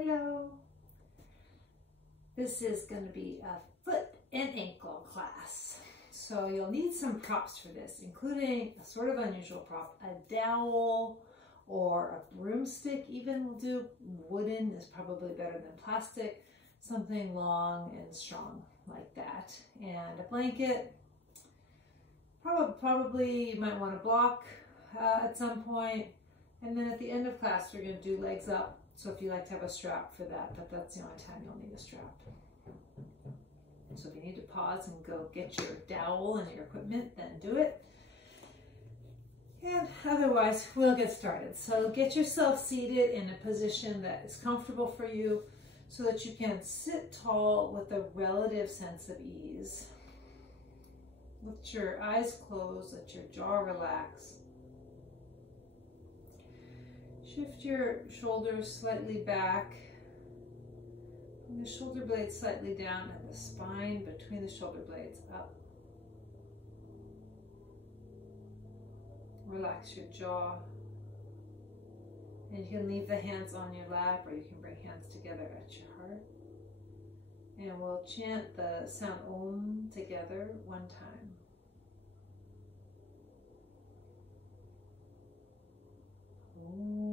Hello. This is going to be a foot and ankle class. So you'll need some props for this, including a sort of unusual prop, a dowel or a broomstick even will do. Wooden is probably better than plastic. Something long and strong like that. And a blanket. Probably you might want to block at some point. And then at the end of class, we're going to do legs up. So if you like to have a strap for that, but that's the only time you'll need a strap. So if you need to pause and go get your dowel and your equipment, then do it. And otherwise, we'll get started. So get yourself seated in a position that is comfortable for you so that you can sit tall with a relative sense of ease. With your eyes closed, let your jaw relax. Shift your shoulders slightly back, and the shoulder blades slightly down, and the spine between the shoulder blades up. Relax your jaw, and you can leave the hands on your lap, or you can bring hands together at your heart. And we'll chant the sound Om together one time. Om.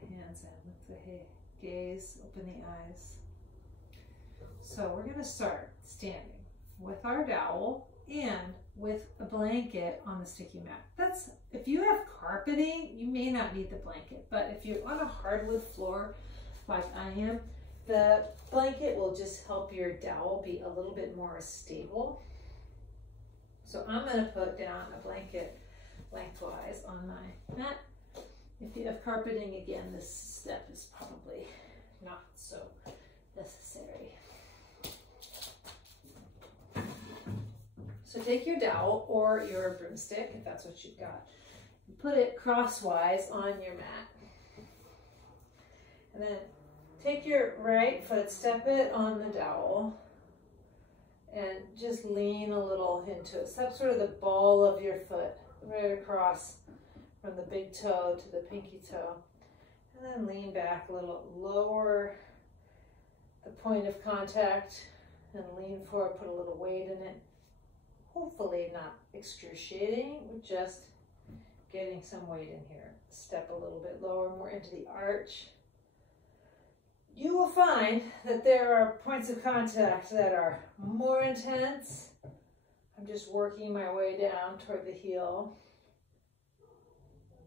The hands and lift the gaze, open the eyes. So we're going to start standing with our dowel and with a blanket on the sticky mat. That's, if you have carpeting, you may not need the blanket, but if you're on a hardwood floor like I am, the blanket will just help your dowel be a little bit more stable. So I'm going to put down a blanket lengthwise on my mat. If you have carpeting, again, this step is probably not so necessary. So take your dowel or your broomstick, if that's what you've got, and put it crosswise on your mat. And then take your right foot, step it on the dowel, and just lean a little into it. Step sort of the ball of your foot right across from the big toe to the pinky toe, and then lean back a little, lower the point of contact and lean forward, put a little weight in it. Hopefully not excruciating, but just getting some weight in here. Step a little bit lower, more into the arch. You will find that there are points of contact that are more intense. I'm just working my way down toward the heel.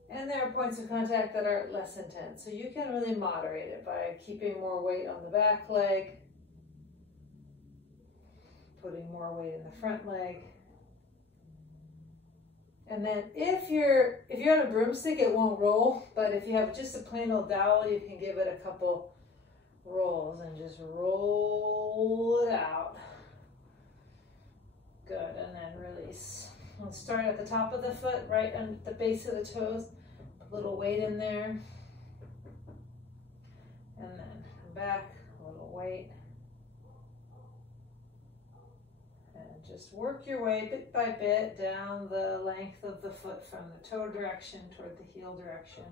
And there are points of contact that are less intense. So you can really moderate it by keeping more weight on the back leg, putting more weight in the front leg. And then if you're on a broomstick, it won't roll, but if you have just a plain old dowel, you can give it a couple rolls and just roll it out. Good, and then release. We'll start at the top of the foot, right on the base of the toes. Put a little weight in there. And then come back, a little weight. And just work your way bit by bit down the length of the foot from the toe direction toward the heel direction.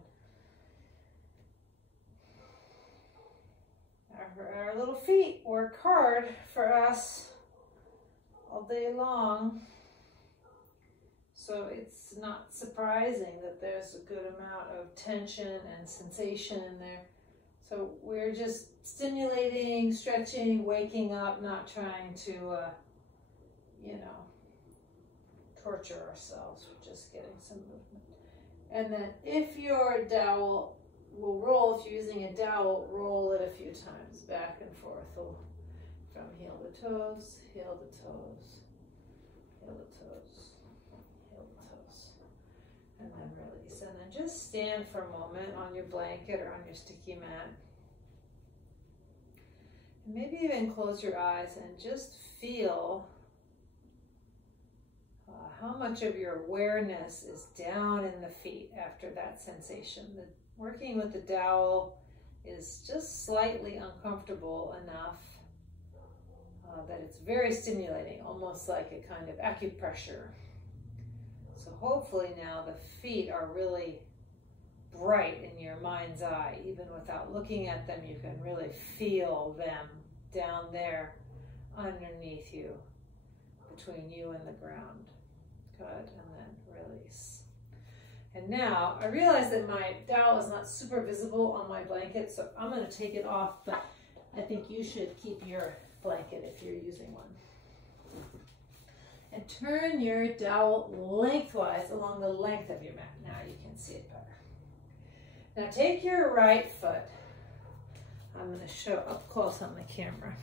Our little feet work hard for us all day long. So it's not surprising that there's a good amount of tension and sensation in there. So we're just stimulating, stretching, waking up, not trying to, torture ourselves. We're just getting some movement. And then if your dowel will roll, if you're using a dowel, roll it a few times back and forth from heel to toes, heel to toes, heel to toes. And then release. And then just stand for a moment on your blanket or on your sticky mat. And maybe even close your eyes and just feel how much of your awareness is down in the feet after that sensation. Working with the dowel is just slightly uncomfortable enough that it's very stimulating, almost like a kind of acupressure. So hopefully now the feet are really bright in your mind's eye. Even without looking at them, you can really feel them down there underneath you, between you and the ground. Good, and then release. And now I realize that my dowel is not super visible on my blanket, so I'm going to take it off, but I think you should keep your blanket if you're using one. And turn your dowel lengthwise along the length of your mat. Now you can see it better. Now take your right foot. I'm going to show up close on the camera.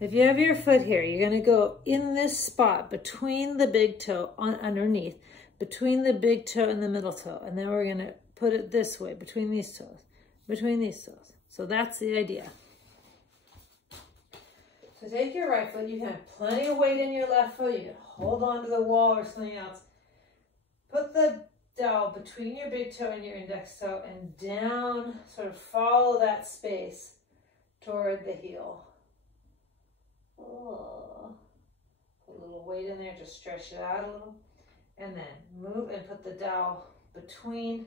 If you have your foot here, you're going to go in this spot between the big toe, underneath, between the big toe and the middle toe. And then we're going to put it this way, between these toes, between these toes. So that's the idea. So take your right foot. You can have plenty of weight in your left foot. You can hold on to the wall or something else. Put the dowel between your big toe and your index toe and down, sort of follow that space toward the heel. Oh. Put a little weight in there, just stretch it out a little. And then move and put the dowel between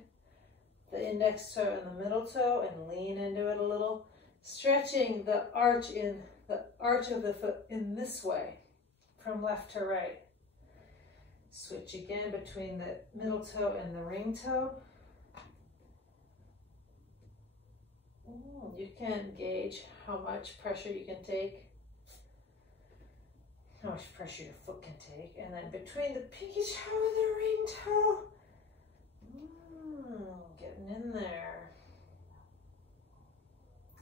the index toe and the middle toe and lean into it a little, stretching the arch of the foot in this way, from left to right. Switch again between the middle toe and the ring toe. You can gauge how much pressure you can take, how much pressure your foot can take. And then between the pinky toe and the ring toe, getting in there.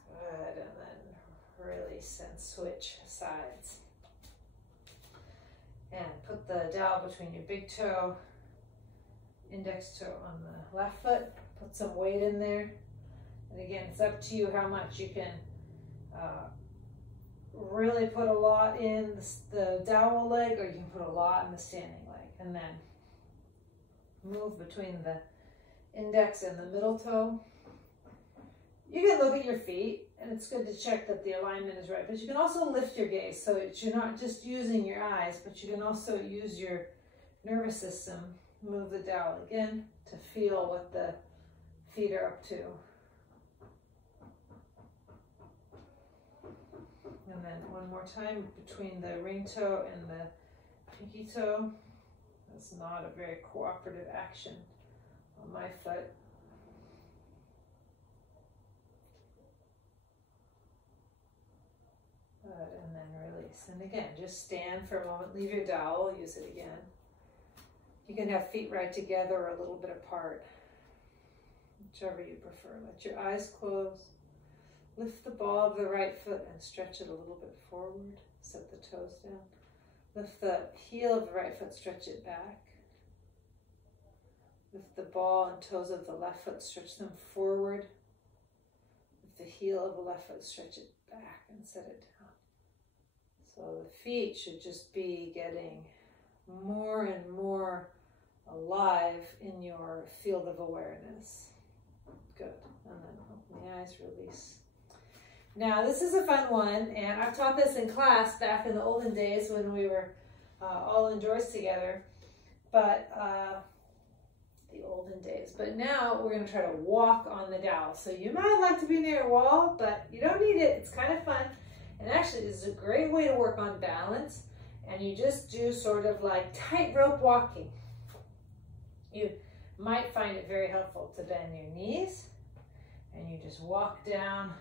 Good, and then release and switch sides. And put the dowel between your big toe, index toe on the left foot. Put some weight in there. And again, it's up to you how much you can really put a lot in the dowel leg, or you can put a lot in the standing leg. And then move between the index and the middle toe. You can look at your feet, and it's good to check that the alignment is right, but you can also lift your gaze so that you're not just using your eyes, but you can also use your nervous system. Move the dowel again to feel what the feet are up to. And then one more time between the ring toe and the pinky toe. That's not a very cooperative action on my foot. Good, and then release. And again, just stand for a moment, leave your dowel, use it again. You can have feet right together or a little bit apart, whichever you prefer. Let your eyes close. Lift the ball of the right foot and stretch it a little bit forward. Set the toes down. Lift the heel of the right foot, stretch it back. Lift the ball and toes of the left foot, stretch them forward. Lift the heel of the left foot, stretch it back and set it down. So the feet should just be getting more and more alive in your field of awareness. Good. And then open the eyes, release. Now this is a fun one, and I've taught this in class back in the olden days when we were all indoors together, but the olden days. But now we're going to try to walk on the dowel. So you might like to be near a wall, but you don't need it. It's kind of fun. And actually, this is a great way to work on balance. And you just do sort of like tightrope walking. You might find it very helpful to bend your knees, and you just walk down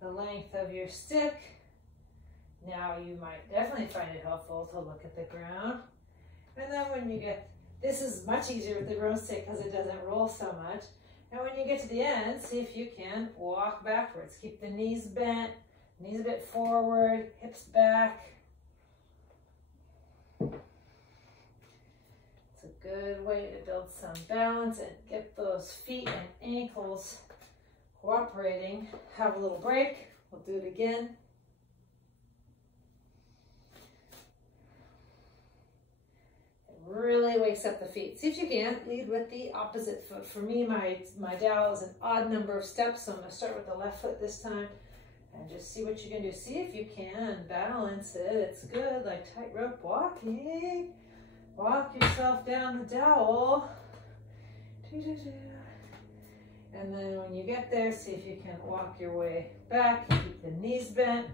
the length of your stick. Now you might definitely find it helpful to look at the ground. And then when you get, this is much easier with the broomstick because it doesn't roll so much. And when you get to the end, see if you can walk backwards. Keep the knees bent, knees a bit forward, hips back. It's a good way to build some balance and get those feet and ankles cooperating. Have a little break. We'll do it again. And really wakes up the feet. See if you can lead with the opposite foot. For me, my dowel is an odd number of steps, so I'm going to start with the left foot this time and just see what you can do. See if you can balance it. It's good, like tightrope walking. Walk yourself down the dowel. And then when you get there, see if you can walk your way back. Keep the knees bent,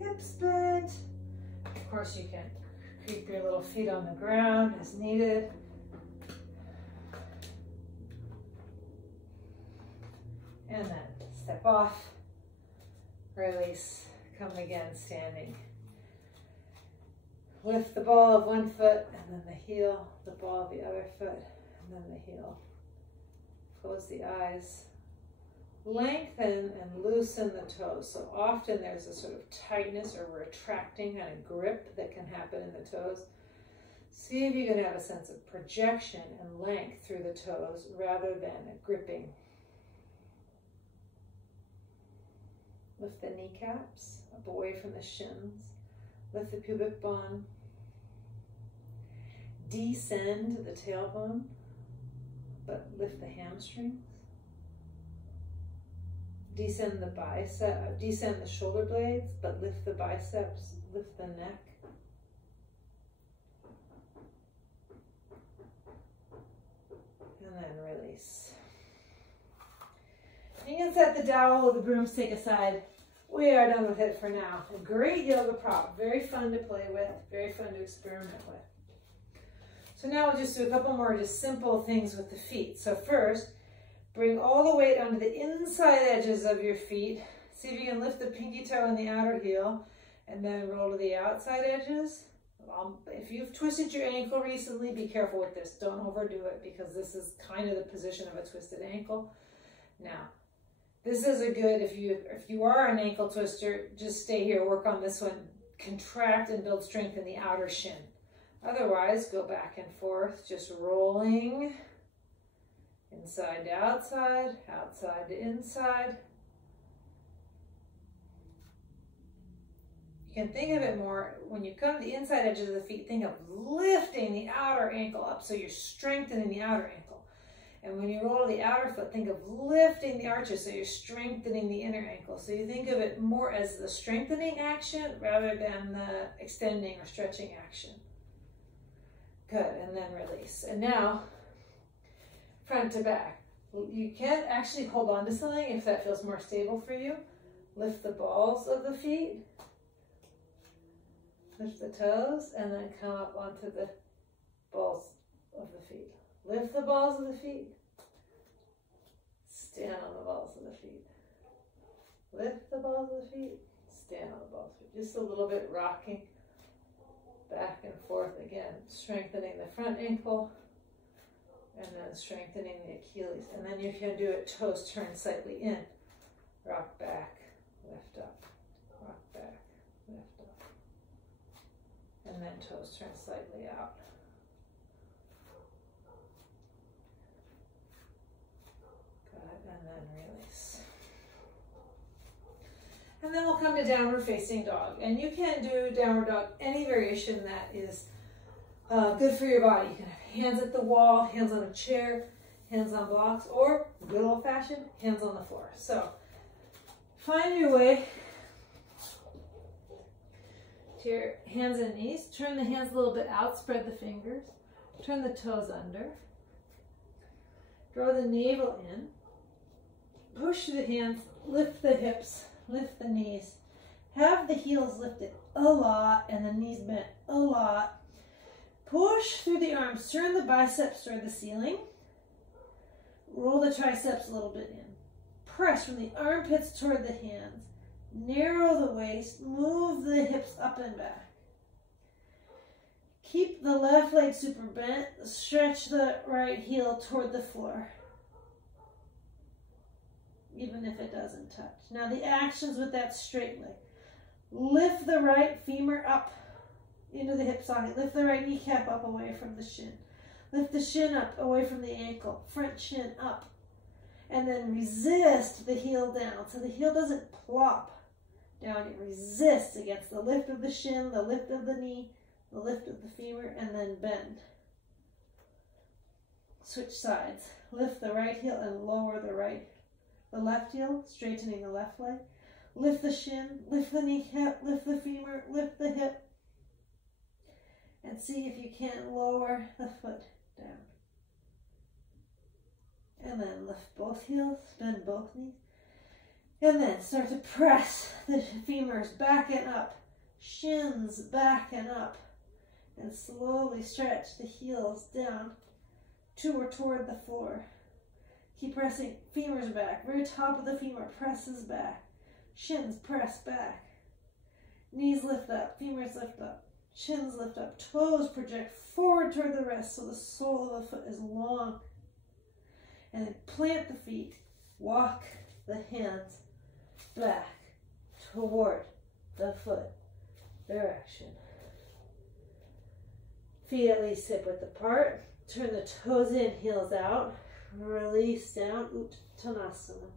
hips bent. Of course, you can keep your little feet on the ground as needed. And then step off, release, come again standing. Lift the ball of one foot and then the heel, the ball of the other foot, and then the heel. Close the eyes. Lengthen and loosen the toes. So often there's a sort of tightness or retracting kind of grip that can happen in the toes. See if you can have a sense of projection and length through the toes rather than a gripping. Lift the kneecaps up away from the shins. Lift the pubic bone. Descend the tailbone, but lift the hamstrings. Descend the bicep, descend the shoulder blades, but lift the biceps, lift the neck. And then release. You can set the dowel or the broomstick aside. We are done with it for now. A great yoga prop, very fun to play with, very fun to experiment with. So now we'll just do a couple more just simple things with the feet. So first, bring all the weight onto the inside edges of your feet. See if you can lift the pinky toe and the outer heel, and then roll to the outside edges. If you've twisted your ankle recently, be careful with this. Don't overdo it because this is kind of the position of a twisted ankle. Now, this is a good, if you are an ankle twister, just stay here, work on this one. Contract and build strength in the outer shin. Otherwise, go back and forth, just rolling. Inside to outside, outside to inside. You can think of it more, when you come to the inside edges of the feet, think of lifting the outer ankle up, so you're strengthening the outer ankle. And when you roll to the outer foot, think of lifting the arches, so you're strengthening the inner ankle. So you think of it more as the strengthening action rather than the extending or stretching action. Good, and then release. And now, front to back. You can actually hold on to something if that feels more stable for you. Lift the balls of the feet. Lift the toes, and then come up onto the balls of the feet. Lift the balls of the feet. Stand on the balls of the feet. Lift the balls of the feet. Stand on the balls of the feet. Just a little bit rocking back and forth again, strengthening the front ankle and then strengthening the Achilles. And then you can do it toes turn slightly in. Rock back, lift up, rock back, lift up. And then toes turn slightly out. Good, and then release. And then we'll come to downward facing dog. And you can do downward dog any variation that is good for your body. You can have hands at the wall, hands on a chair, hands on blocks, or good old fashioned, hands on the floor. So find your way to your hands and knees. Turn the hands a little bit out, spread the fingers. Turn the toes under. Draw the navel in. Push the hands, lift the hips, lift the knees. Have the heels lifted a lot and the knees bent a lot. Push through the arms, turn the biceps toward the ceiling. Roll the triceps a little bit in. Press from the armpits toward the hands. Narrow the waist, move the hips up and back. Keep the left leg super bent, stretch the right heel toward the floor, even if it doesn't touch. Now the actions with that straight leg. Lift the right femur up into the hip socket. Lift the right kneecap up away from the shin. Lift the shin up away from the ankle. Front shin up. And then resist the heel down. So the heel doesn't plop down. It resists against the lift of the shin, the lift of the knee, the lift of the femur, and then bend. Switch sides. Lift the right heel and lower the left heel, straightening the left leg. Lift the shin, lift the kneecap, lift the femur, lift the hip. And see if you can't lower the foot down. And then lift both heels, bend both knees. And then start to press the femurs back and up, shins back and up. And slowly stretch the heels down to or toward the floor. Keep pressing, femurs back, very top of the femur presses back. Shins press back. Knees lift up, femurs lift up. Shins lift up, toes project forward toward the rest so the sole of the foot is long. And then plant the feet, walk the hands back toward the foot direction. Feet at least hip width apart. Turn the toes in, heels out. Release down, Uttanasana.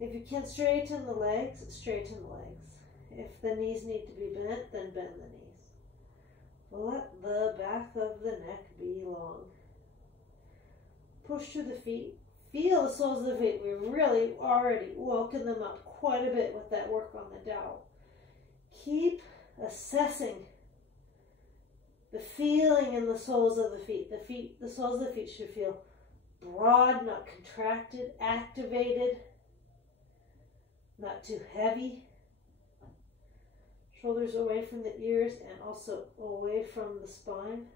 If you can straighten the legs, straighten the legs. If the knees need to be bent, then bend the knees. Let the back of the neck be long. Push through the feet. Feel the soles of the feet. We really already woken them up quite a bit with that work on the dowel. Keep assessing the feeling in the soles of the feet. The soles of the feet should feel broad, not contracted, activated, not too heavy. Shoulders away from the ears and also away from the spine.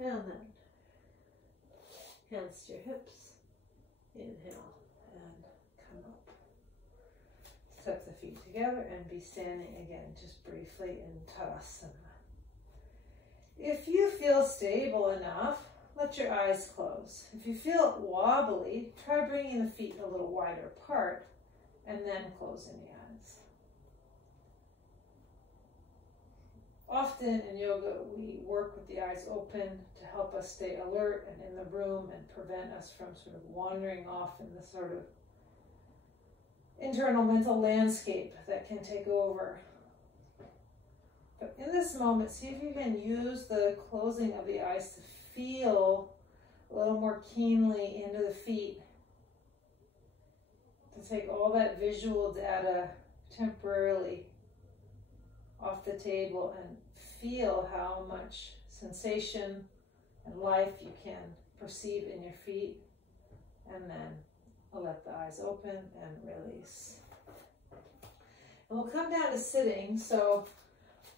And then hands to your hips. Inhale and come up. Step the feet together and be standing again just briefly in Tadasana. If you feel stable enough, let your eyes close. If you feel wobbly, try bringing the feet a little wider apart and then closing the eyes. Often in yoga, we work with the eyes open to help us stay alert and in the room and prevent us from sort of wandering off in the sort of internal mental landscape that can take over. But in this moment, see if you can use the closing of the eyes to feel a little more keenly into the feet, to take all that visual data temporarily off the table and feel how much sensation and life you can perceive in your feet, and then let the eyes open and release. And we'll come down to sitting, so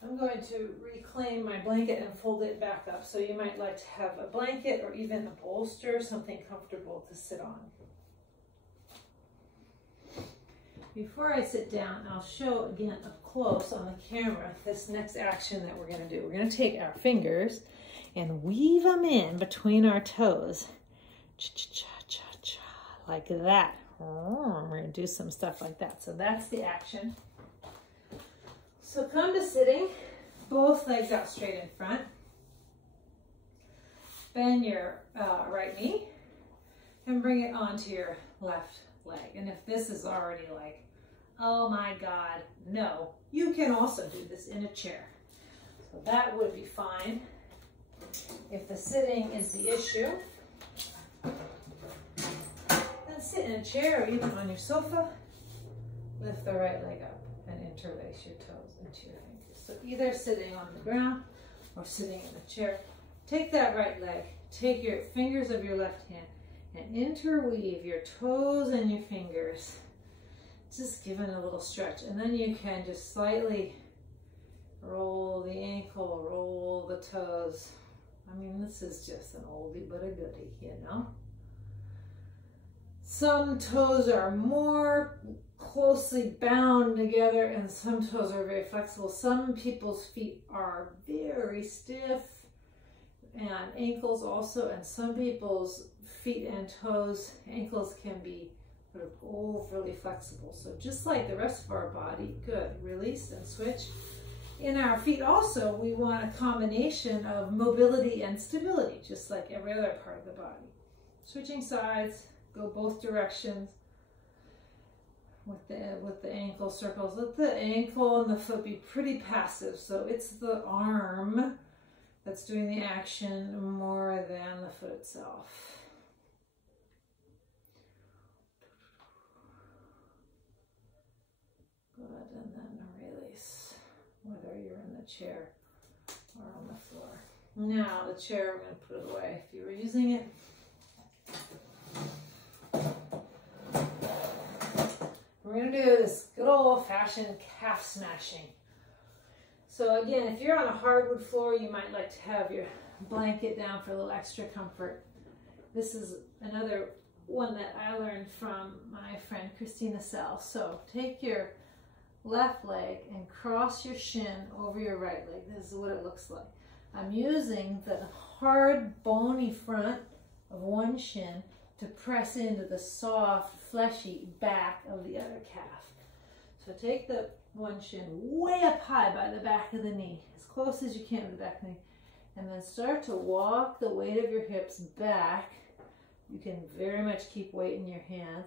I'm going to reclaim my blanket and fold it back up. So you might like to have a blanket or even a bolster, something comfortable to sit on. Before I sit down, I'll show again up close on the camera this next action that we're going to do. We're going to take our fingers and weave them in between our toes. Cha-cha-cha-cha-cha, like that. We're going to do some stuff like that. So that's the action. So come to sitting, both legs out straight in front. Bend your right knee and bring it onto your left leg. And if this is already like, oh my God, no, you can also do this in a chair. So that would be fine. If the sitting is the issue, then sit in a chair or even on your sofa. Lift the right leg up and interlace your toes into your fingers. So either sitting on the ground or sitting in a chair. Take that right leg, take your fingers of your left hand and interweave your toes and your fingers. Just give it a little stretch. And then you can just slightly roll the ankle, roll the toes. I mean, this is just an oldie but a goodie, you know? Some toes are more closely bound together and some toes are very flexible. Some people's feet are very stiff and ankles also, and some people's feet and toes, ankles can be sort of overly flexible. So just like the rest of our body, good, release and switch. In our feet also, we want a combination of mobility and stability, just like every other part of the body. Switching sides, go both directions with the ankle circles. Let the ankle and the foot be pretty passive, so it's the arm that's doing the action more than the foot itself. Good, and then release, whether you're in the chair or on the floor. Now the chair, I'm going to put it away if you were using it. We're going to do this good old-fashioned calf smashing. So again, if you're on a hardwood floor, you might like to have your blanket down for a little extra comfort. This is another one that I learned from my friend Christina Sell. So take your left leg and cross your shin over your right leg. This is what it looks like. I'm using the hard, bony front of one shin to press into the soft, fleshy back of the other calf. So take the one shin way up high by the back of the knee, as close as you can to the back of the knee, and then start to walk the weight of your hips back. You can very much keep weight in your hands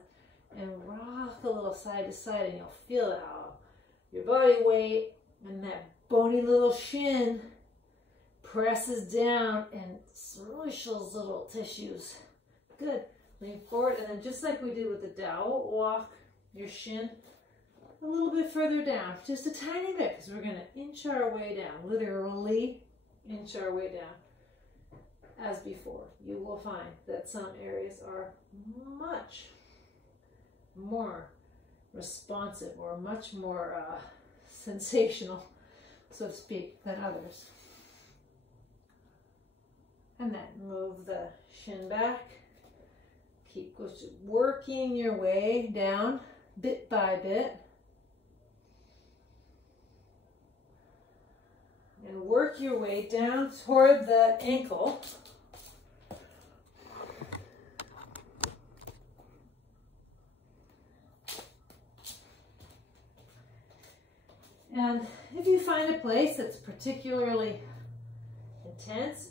and rock a little side to side, and you'll feel it how your body weight and that bony little shin presses down and smush those little tissues. Good. Lean forward, and then just like we did with the dowel, walk your shin a little bit further down, just a tiny bit, because we're going to inch our way down, literally inch our way down. As before, you will find that some areas are much more responsive or much more sensational, so to speak, than others. And then move the shin back. Keep working your way down bit by bit. And work your way down toward the ankle. And if you find a place that's particularly intense,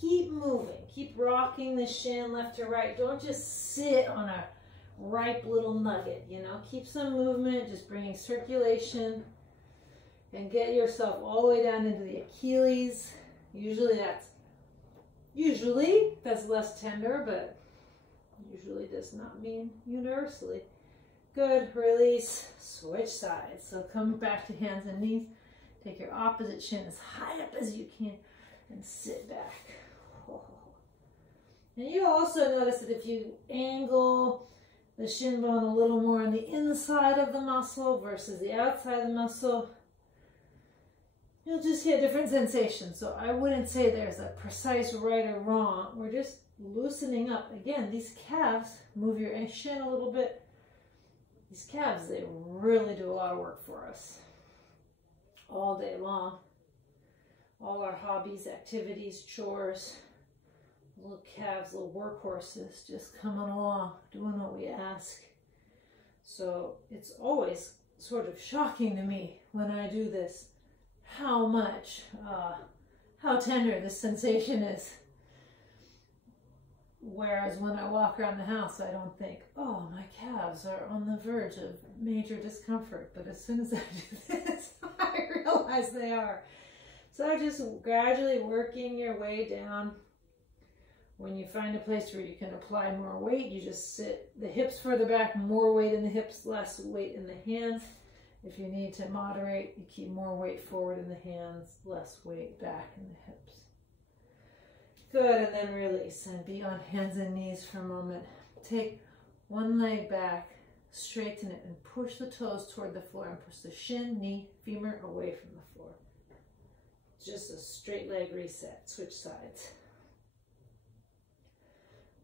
keep moving. Keep rocking the shin left to right. Don't just sit on a ripe little nugget, you know. Keep some movement, just bringing circulation, and get yourself all the way down into the Achilles. Usually that's less tender, but usually does not mean universally. Good, release, switch sides. So come back to hands and knees. Take your opposite shin as high up as you can and sit back. And you also notice that if you angle the shin bone a little more on the inside of the muscle versus the outside of the muscle, you'll just get different sensations. So I wouldn't say there's a precise right or wrong. We're just loosening up. Again, these calves, move your shin a little bit. These calves, they really do a lot of work for us all day long. All our hobbies, activities, chores, little calves, little workhorses just coming along, doing what we ask. So it's always sort of shocking to me when I do this, how tender this sensation is. Whereas when I walk around the house, I don't think, oh, my calves are on the verge of major discomfort. But as soon as I do this, I realize they are. So just gradually working your way down. When you find a place where you can apply more weight, you just sit the hips further back, more weight in the hips, less weight in the hands. If you need to moderate, you keep more weight forward in the hands, less weight back in the hips. Good, and then release and be on hands and knees for a moment. Take one leg back, straighten it, and push the toes toward the floor and push the shin, knee, femur away from the floor. Just a straight leg reset. Switch sides.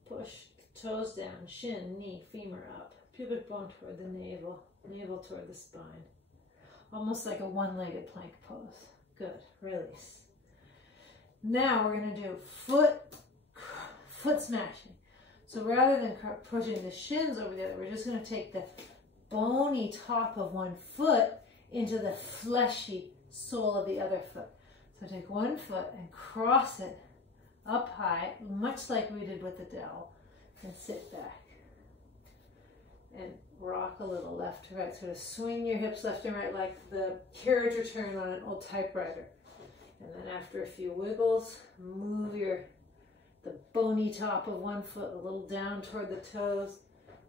Push the toes down, shin, knee, femur up, pubic bone toward the navel, navel toward the spine. Almost like a one-legged plank pose. Good, release. Now we're going to do foot smashing. So rather than pushing the shins over the other, we're just going to take the bony top of one foot into the fleshy sole of the other foot. So take one foot and cross it up high, much like we did with the dowel, and sit back. and rock a little left to right. Sort of swing your hips left and right like the carriage return on an old typewriter. And then after a few wiggles, move the bony top of one foot a little down toward the toes,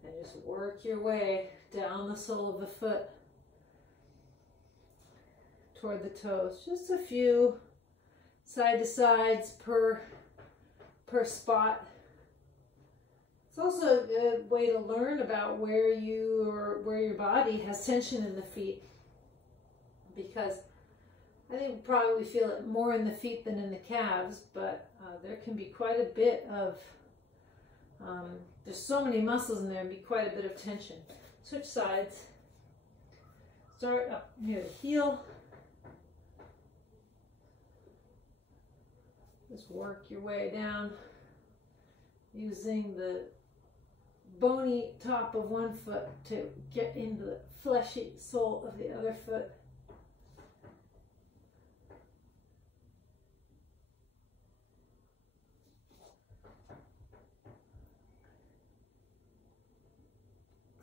and just work your way down the sole of the foot toward the toes. Just a few side to sides per spot. It's also a way to learn about where your body has tension in the feet, because I think probably we feel it more in the feet than in the calves, but there can be quite a bit of, there's so many muscles in there, and be quite a bit of tension. Switch sides. Start up near the heel. Just work your way down using the bony top of one foot to get into the fleshy sole of the other foot.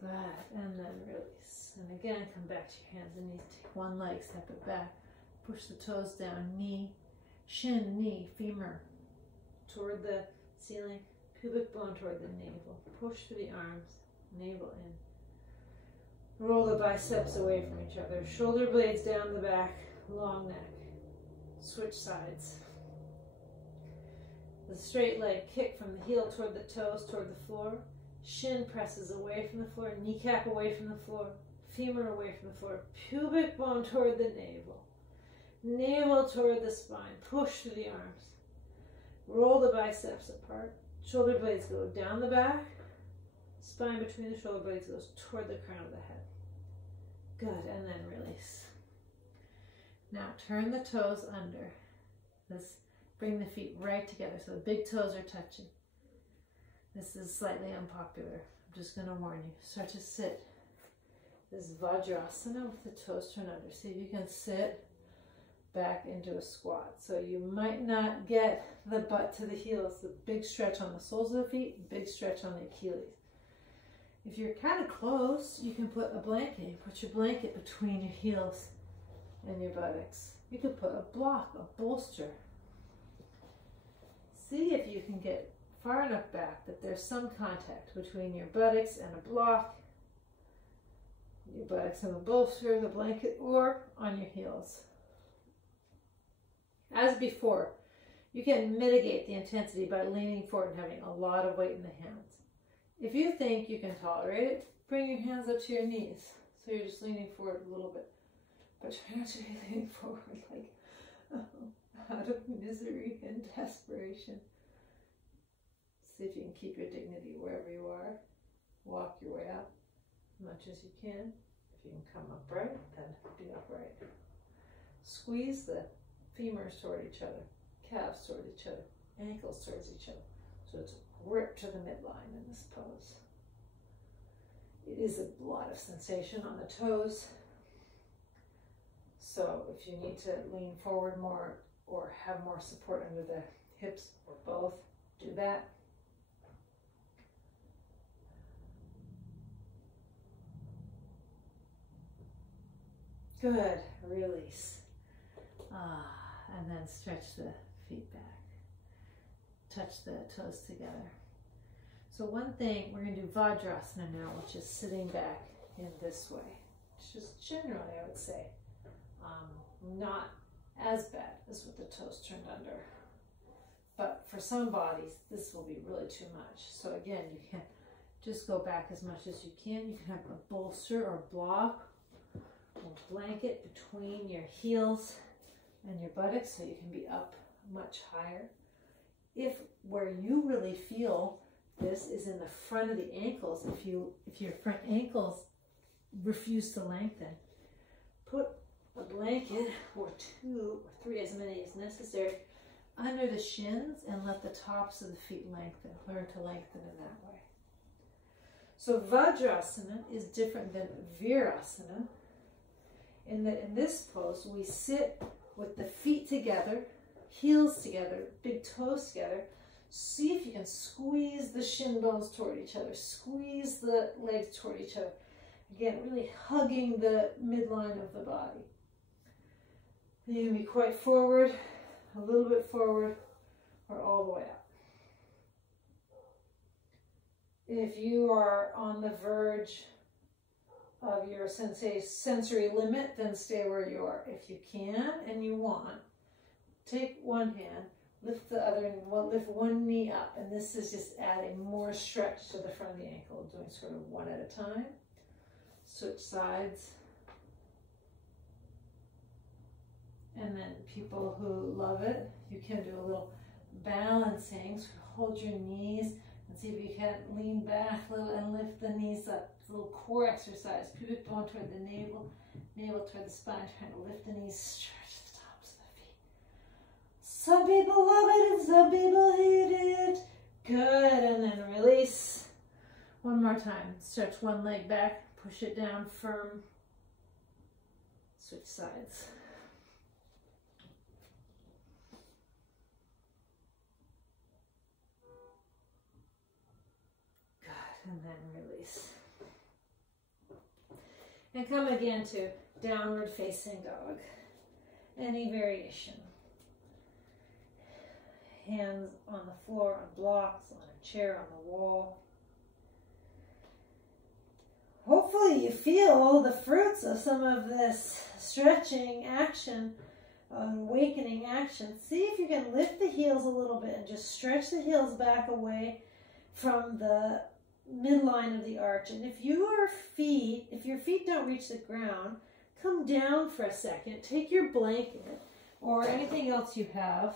Good, and then release. And again, come back to your hands and knees. Take one leg, step it back. Push the toes down, knee, shin, knee, femur toward the ceiling, pubic bone toward the navel. Push through the arms, navel in. Roll the biceps away from each other. Shoulder blades down the back, long neck. Switch sides. The straight leg kick from the heel toward the toes, toward the floor. Shin presses away from the floor, kneecap away from the floor, femur away from the floor, pubic bone toward the navel, navel toward the spine. Push through the arms. Roll the biceps apart. Shoulder blades go down the back. Spine between the shoulder blades goes toward the crown of the head. Good, and then release. Now turn the toes under. Bring the feet right together so the big toes are touching. This is slightly unpopular. I'm just going to warn you. Start to sit. This Vajrasana with the toes turned under. See if you can sit back into a squat. So you might not get the butt to the heels. The big stretch on the soles of the feet, big stretch on the Achilles. If you're kind of close, you can put a blanket. You put your blanket between your heels and your buttocks. You could put a block, a bolster. See if you can get far enough back that there's some contact between your buttocks and a block, your buttocks and the bolster, the blanket, or on your heels. As before, you can mitigate the intensity by leaning forward and having a lot of weight in the hands. If you think you can tolerate it, bring your hands up to your knees. So you're just leaning forward a little bit. But try not to be leaning forward like out of misery and desperation. See if you can keep your dignity wherever you are. Walk your way up as much as you can. If you can come upright, then be upright. Squeeze the femurs toward each other, calves toward each other, ankles towards each other. So it's a grip to the midline in this pose. It is a lot of sensation on the toes. So if you need to lean forward more or have more support under the hips or both, do that. Good, release. And then stretch the feet back. Touch the toes together. So one thing, we're going to do Vajrasana now, which is sitting back in this way. It's just generally, I would say, not as bad as with the toes turned under. But for some bodies, this will be really too much. So again, you can just go back as much as you can. You can have a bolster or block or blanket between your heels and your buttocks so you can be up much higher. If where you really feel this is in the front of the ankles, if your front ankles refuse to lengthen, put a blanket or 2 or 3, as many as necessary, under the shins and let the tops of the feet lengthen. Learn to lengthen in that way. So Vajrasana is different than Virasana in that in this pose we sit with the feet together, heels together, big toes together, See if you can squeeze the shin bones toward each other. Squeeze the legs toward each other. Again, really hugging the midline of the body. You can be quite forward, a little bit forward, or all the way up. If you are on the verge of your sensory limit, then stay where you are. If you can and you want, take one hand, lift the other, and lift one knee up. And this is just adding more stretch to the front of the ankle, doing sort of one at a time. Switch sides. And then people who love it, you can do a little balancing. So hold your knees and see if you can lean back a little and lift the knees up. It's a little core exercise. Pubic bone toward the navel, navel toward the spine, trying to lift the knees, stretch the tops of the feet. Some people love it and some people hate it. Good, and then release. One more time. Stretch one leg back, push it down firm. Switch sides. And then release. And come again to downward facing dog. Any variation. Hands on the floor, on blocks, on a chair, on the wall. Hopefully you feel the fruits of some of this stretching action, awakening action. See if you can lift the heels a little bit and just stretch the heels back away from the midline of the arch. And if your feet don't reach the ground, come down for a second. Take your blanket or anything else you have,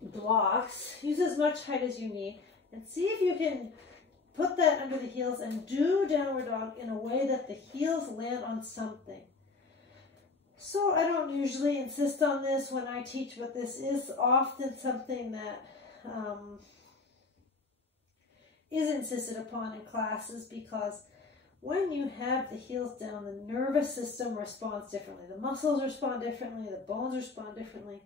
blocks, use as much height as you need, and see if you can put that under the heels and do downward dog in a way that the heels land on something. So I don't usually insist on this when I teach, but this is often something that is insisted upon in classes, because when you have the heels down, the nervous system responds differently. The muscles respond differently, the bones respond differently,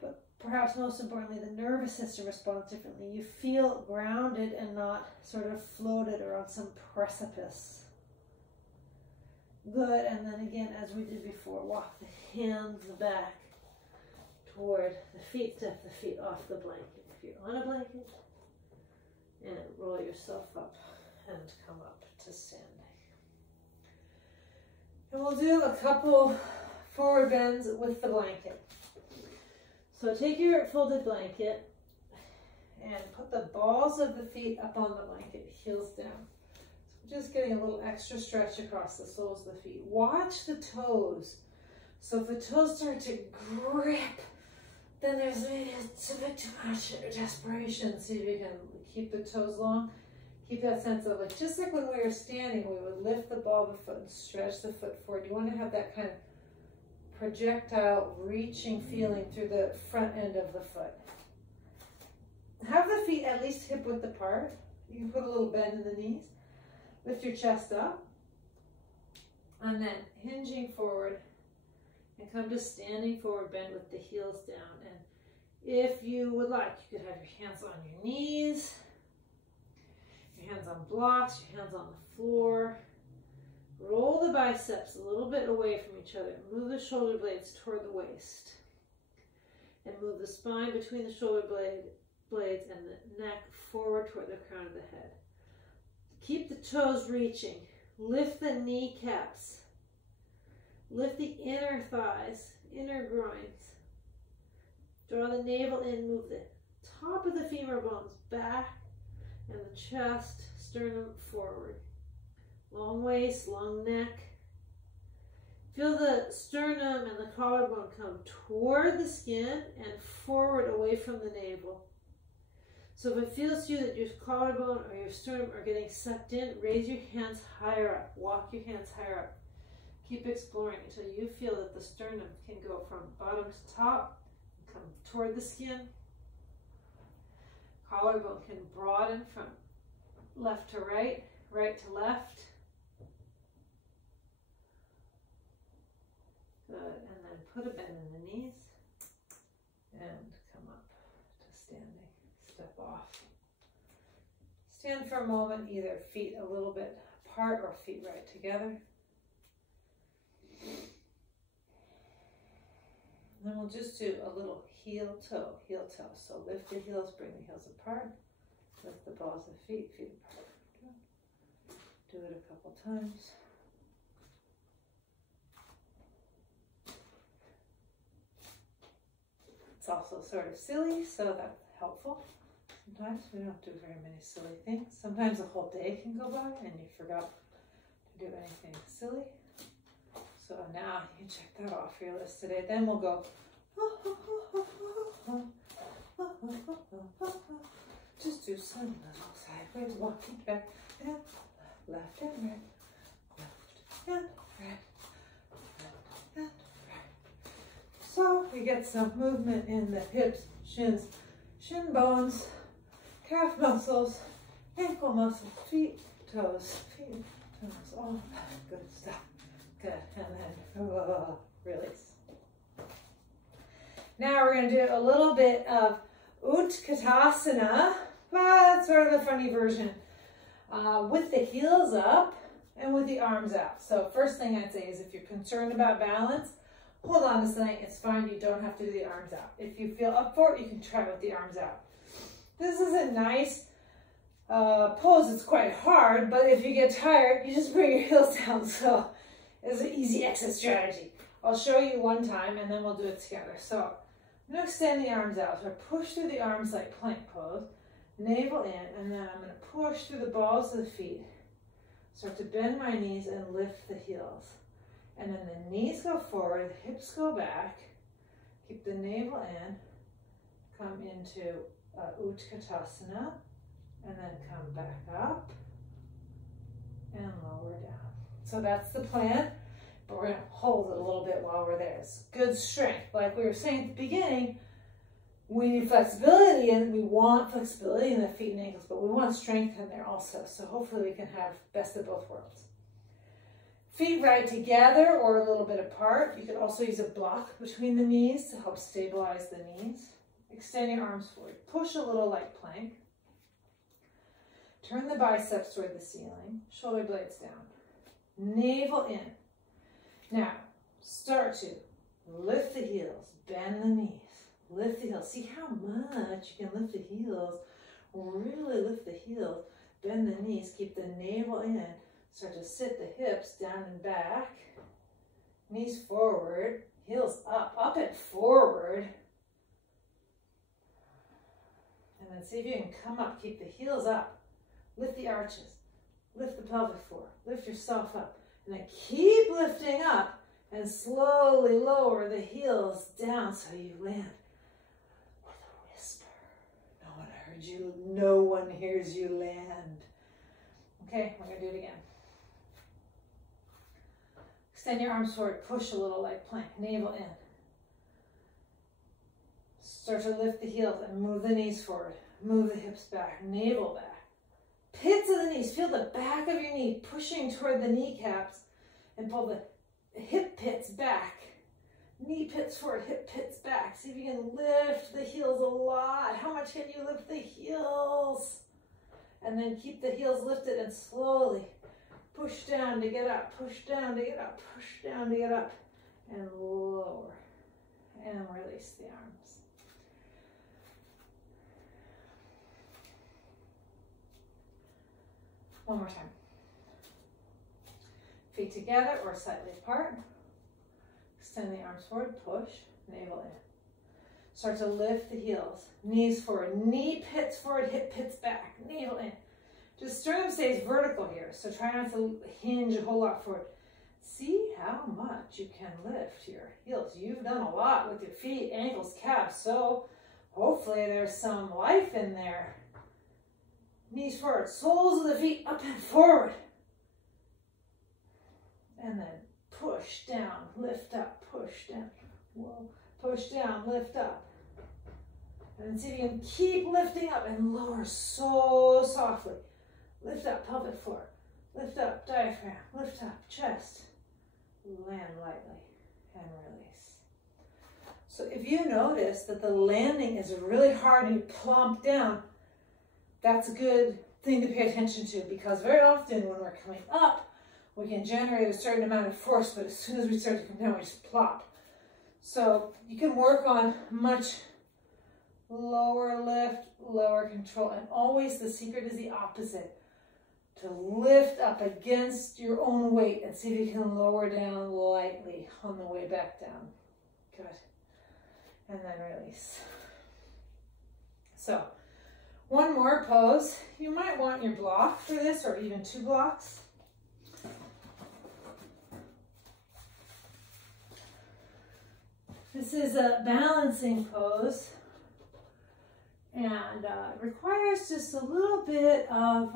but perhaps most importantly, the nervous system responds differently. You feel grounded and not sort of floated or on some precipice. Good, and then again, as we did before, walk the hands back toward the feet, step the feet off the blanket. If you're on a blanket, and roll yourself up and come up to standing. And we'll do a couple forward bends with the blanket. So take your folded blanket and put the balls of the feet up on the blanket, heels down. So just getting a little extra stretch across the soles of the feet. Watch the toes. So if the toes start to grip, then there's maybe a bit too much desperation. See if you can keep the toes long. Keep that sense of, like, just like when we were standing, we would lift the ball of the foot and stretch the foot forward. You want to have that kind of projectile reaching feeling through the front end of the foot. Have the feet at least hip width apart. You can put a little bend in the knees. Lift your chest up. And then hinging forward. And come to standing forward bend with the heels down. And if you would like, you could have your hands on your knees, your hands on blocks, your hands on the floor. Roll the biceps a little bit away from each other. Move the shoulder blades toward the waist. And move the spine between the shoulder blades and the neck forward toward the crown of the head. Keep the toes reaching. Lift the kneecaps. Lift the inner thighs, inner groins. Draw the navel in, move the top of the femur bones back, and the chest, sternum forward. Long waist, long neck. Feel the sternum and the collarbone come toward the skin and forward away from the navel. So if it feels to you that your collarbone or your sternum are getting sucked in, raise your hands higher up. Walk your hands higher up. Keep exploring until you feel that the sternum can go from bottom to top, come toward the skin. Collarbone can broaden from left to right, right to left. Good, and then put a bend in the knees and come up to Stand for a moment, either feet a little bit apart or feet right together. Then we'll just do a little heel toe, heel toe. So lift the heels, bring the heels apart. Lift the balls of feet, feet apart. Do it a couple times. It's also sort of silly, so that's helpful. Sometimes we don't do very many silly things. Sometimes a whole day can go by and you forgot to do anything silly. So now you can check that off your list today. Then we'll go. Just do some little sideways walking back and left and right, left and right, left and right. So we get some movement in the hips, shins, shin bones, calf muscles, ankle muscles, feet, toes, all that good stuff. Good, and then release. Now we're going to do a little bit of Utkatasana, but sort of a funny version, with the heels up and with the arms out. So first thing I'd say is if you're concerned about balance, hold on to something. It's fine. You don't have to do the arms out. If you feel up for it, you can try with the arms out. This is a nice pose. It's quite hard, but if you get tired, you just bring your heels down. So it's an easy exit strategy. I'll show you one time and then we'll do it together. So I'm going to extend the arms out. So I push through the arms like plank pose, navel in, and then I'm going to push through the balls of the feet. Start to bend my knees and lift the heels. And then the knees go forward, the hips go back. Keep the navel in. Come into Utkatasana. And then come back up and lower down. So that's the plan, but we're going to hold it a little bit while we're there. It's good strength. Like we were saying at the beginning, we need flexibility and we want flexibility in the feet and ankles, but we want strength in there also. So hopefully we can have best of both worlds. Feet right together or a little bit apart. You could also use a block between the knees to help stabilize the knees. Extend your arms forward. Push a little like plank. Turn the biceps toward the ceiling. Shoulder blades down. Navel in. Now, start to lift the heels, bend the knees, lift the heels. See how much you can lift the heels. Really lift the heels, bend the knees, keep the navel in. Start to sit the hips down and back. Knees forward, heels up, up and forward. And then see if you can come up, keep the heels up. Lift the arches, lift the pelvic floor, lift yourself up, and then keep lifting up and slowly lower the heels down so you land with a whisper. No one heard you, no one hears you land. Okay, we're gonna do it again. Extend your arms forward, push a little like plank, navel in. Start to lift the heels and move the knees forward, move the hips back, navel back. Pits of the knees, feel the back of your knee pushing toward the kneecaps and pull the hip pits back. Knee pits forward, hip pits back. See if you can lift the heels a lot. How much can you lift the heels? And then keep the heels lifted and slowly push down to get up, push down to get up, push down to get up, and lower. And release the arms. One more time. Feet together or slightly apart. Extend the arms forward, push, navel in. Start to lift the heels, knees forward, knee pits forward, hip pits back, navel in. Just sternum stays vertical here, so try not to hinge a whole lot forward. See how much you can lift your heels. You've done a lot with your feet, ankles, calves, so hopefully there's some life in there. Knees forward, soles of the feet up and forward. And then push down, lift up, push down. Whoa. Push down, lift up. And then see if you can keep lifting up and lower so softly. Lift up, pelvic floor. Lift up, diaphragm. Lift up, chest. Land lightly and release. So if you notice that the landing is really hard and you plump down, that's a good thing to pay attention to, because very often when we're coming up, we can generate a certain amount of force, but as soon as we start to come down, we just plop. So you can work on much lower lift, lower control, and always the secret is the opposite. To lift up against your own weight and see if you can lower down lightly on the way back down. Good. And then release. So, one more pose. You might want your block for this, or even 2 blocks. This is a balancing pose, and requires just a little bit of,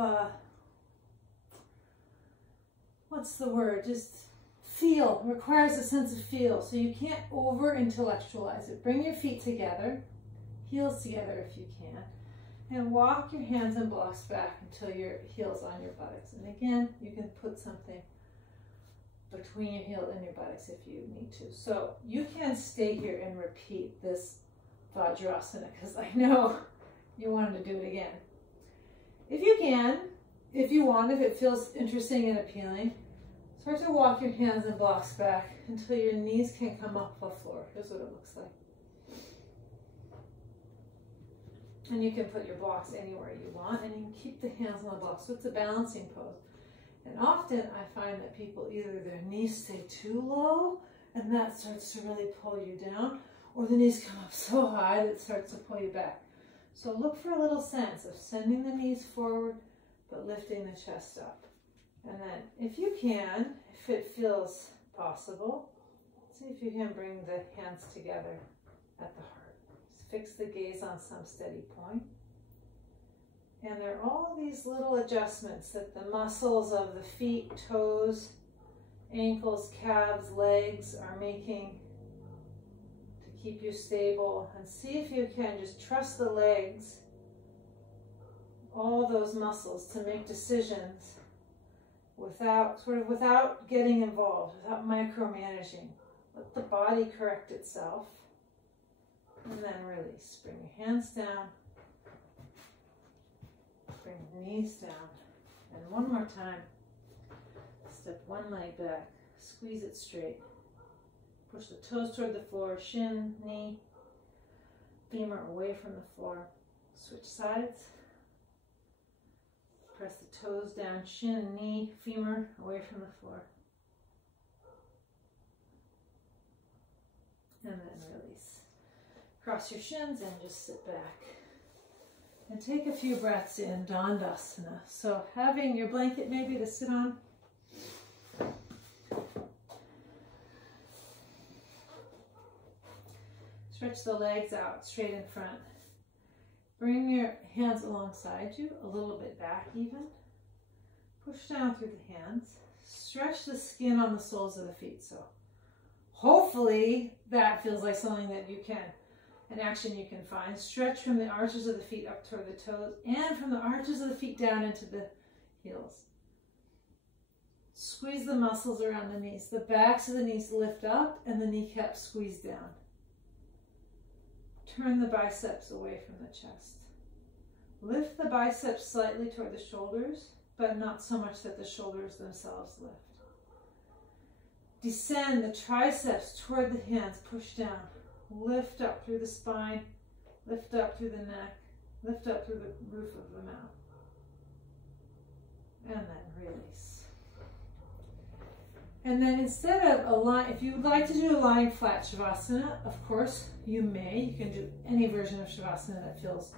what's the word? Just feel. It requires a sense of feel. So you can't over-intellectualize it. Bring your feet together, heels together if you can, and walk your hands and blocks back until your heels on your buttocks. And again, you can put something between your heel and your buttocks if you need to. So you can stay here and repeat this Vajrasana, because I know you wanted to do it again. If you can, if you want, if it feels interesting and appealing, start to walk your hands and blocks back until your knees can come off the floor. Here's what it looks like. And you can put your blocks anywhere you want, and you can keep the hands on the blocks. So it's a balancing pose. And often I find that people, either their knees stay too low and that starts to really pull you down, or the knees come up so high that it starts to pull you back. So look for a little sense of sending the knees forward but lifting the chest up. And then if you can, if it feels possible, see if you can bring the hands together at the heart. Just fix the gaze on some steady point. And there are all these little adjustments that the muscles of the feet, toes, ankles, calves, legs are making to keep you stable. And see if you can just trust the legs, all those muscles, to make decisions without getting involved, without micromanaging. Let the body correct itself. And then release. Bring your hands down. Bring the knees down. And one more time. Step one leg back. Squeeze it straight. Push the toes toward the floor. Shin, knee, femur away from the floor. Switch sides. Press the toes down. Shin, knee, femur away from the floor. And then release. Cross your shins and just sit back. And take a few breaths in, Dandasana. So having your blanket maybe to sit on. Stretch the legs out straight in front. Bring your hands alongside you, a little bit back even. Push down through the hands. Stretch the skin on the soles of the feet. So hopefully that feels like something that you can, an action you can find. Stretch from the arches of the feet up toward the toes, and from the arches of the feet down into the heels. Squeeze the muscles around the knees. The backs of the knees lift up and the kneecaps squeeze down. Turn the biceps away from the chest. Lift the biceps slightly toward the shoulders, but not so much that the shoulders themselves lift. Descend the triceps toward the hands, push down. Lift up through the spine, lift up through the neck, lift up through the roof of the mouth. And then release. And then instead of a line, if you would like to do a lying flat Shavasana, of course you may. You can do any version of Shavasana that feels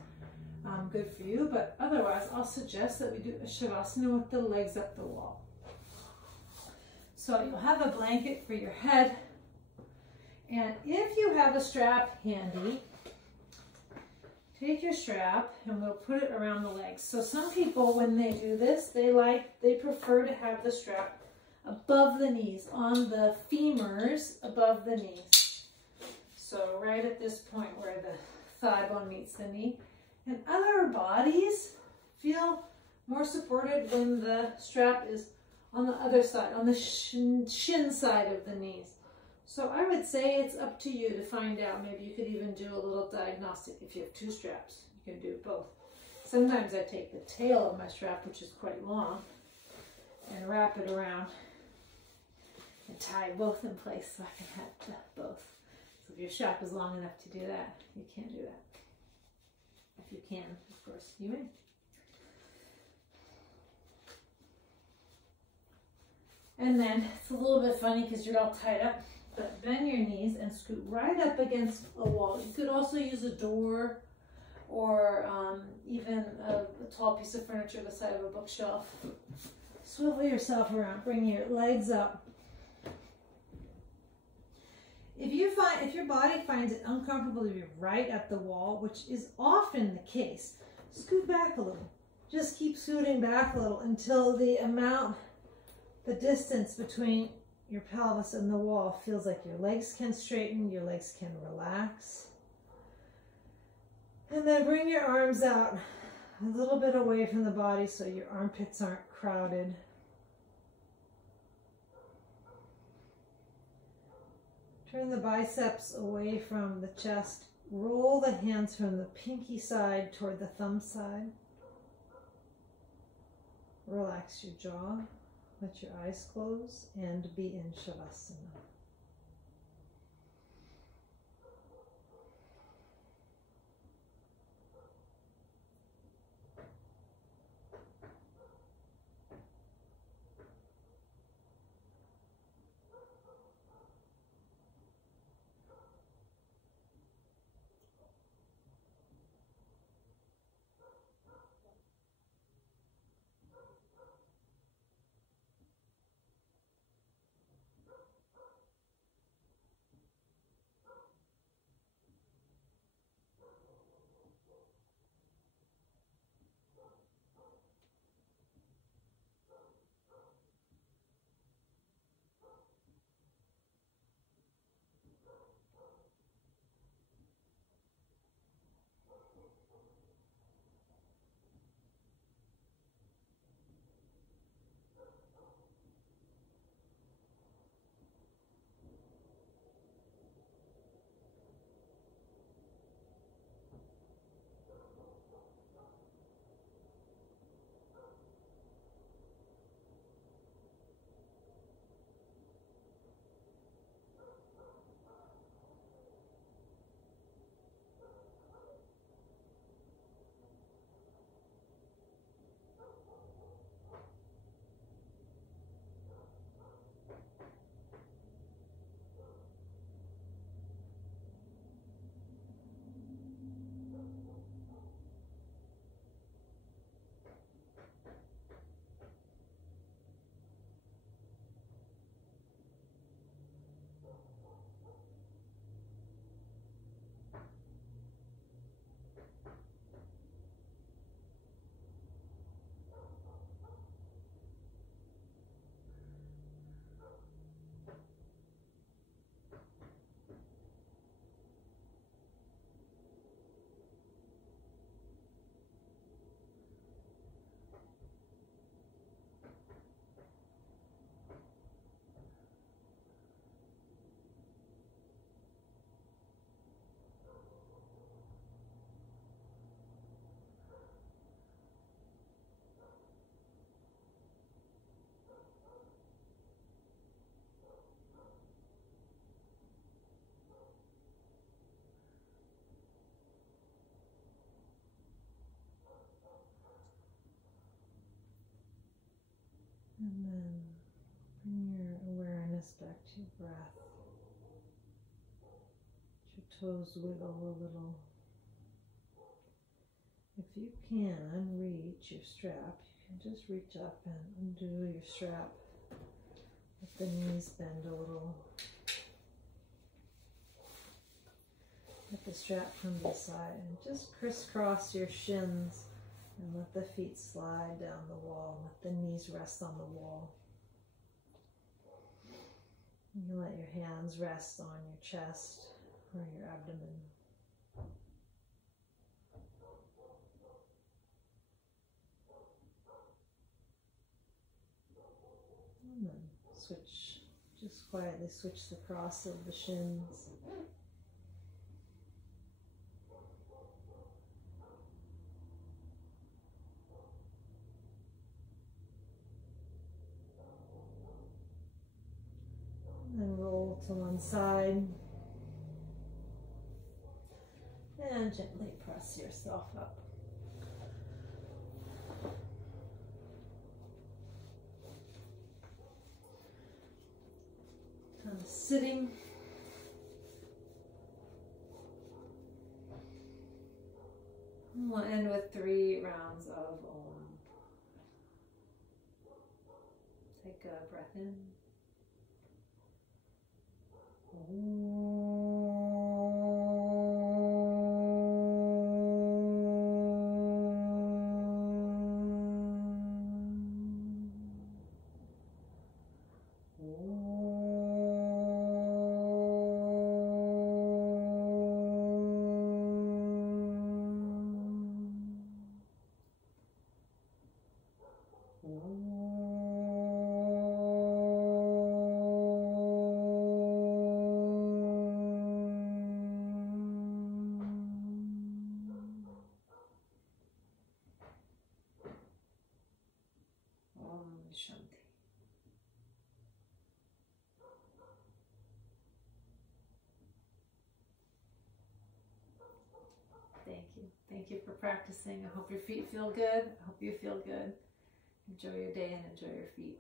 good for you. But otherwise, I'll suggest that we do a Shavasana with the legs up the wall. So you'll have a blanket for your head. And if you have a strap handy, take your strap and we'll put it around the legs. So some people, when they do this, they prefer to have the strap above the knees, on the femurs above the knees. So right at this point where the thigh bone meets the knee. And other bodies feel more supported when the strap is on the other side, on the shin side of the knees. So I would say it's up to you to find out. Maybe you could even do a little diagnostic. If you have two straps, you can do both. Sometimes I take the tail of my strap, which is quite long, and wrap it around and tie both in place so I can have both. So if your strap is long enough to do that, you can't do that. If you can, of course, you may. And then it's a little bit funny because you're all tied up, but bend your knees and scoot right up against a wall. You could also use a door or even a tall piece of furniture the side of a bookshelf. Swivel yourself around, bring your legs up. If your body finds it uncomfortable to be right at the wall, which is often the case, scoot back a little. Just keep scooting back a little until the distance between your pelvis and the wall feels like your legs can straighten, your legs can relax. And then bring your arms out a little bit away from the body so your armpits aren't crowded. Turn the biceps away from the chest. Roll the hands from the pinky side toward the thumb side. Relax your jaw. Let your eyes close and be in Shavasana. And then bring your awareness back to your breath. Let your toes wiggle a little. If you can reach your strap, you can just reach up and undo your strap. Let the knees bend a little. Let the strap come to the side and just crisscross your shins and let the feet slide down the wall. Let the knees rest on the wall. You let your hands rest on your chest or your abdomen. And then just quietly switch the cross of the shins. Roll to one side. And gently press yourself up. Kind of sitting. We'll end with 3 rounds of Om. Take a breath in. Shanti. Thank you. Thank you for practicing. I hope your feet feel good. I hope you feel good. Enjoy your day and enjoy your feet.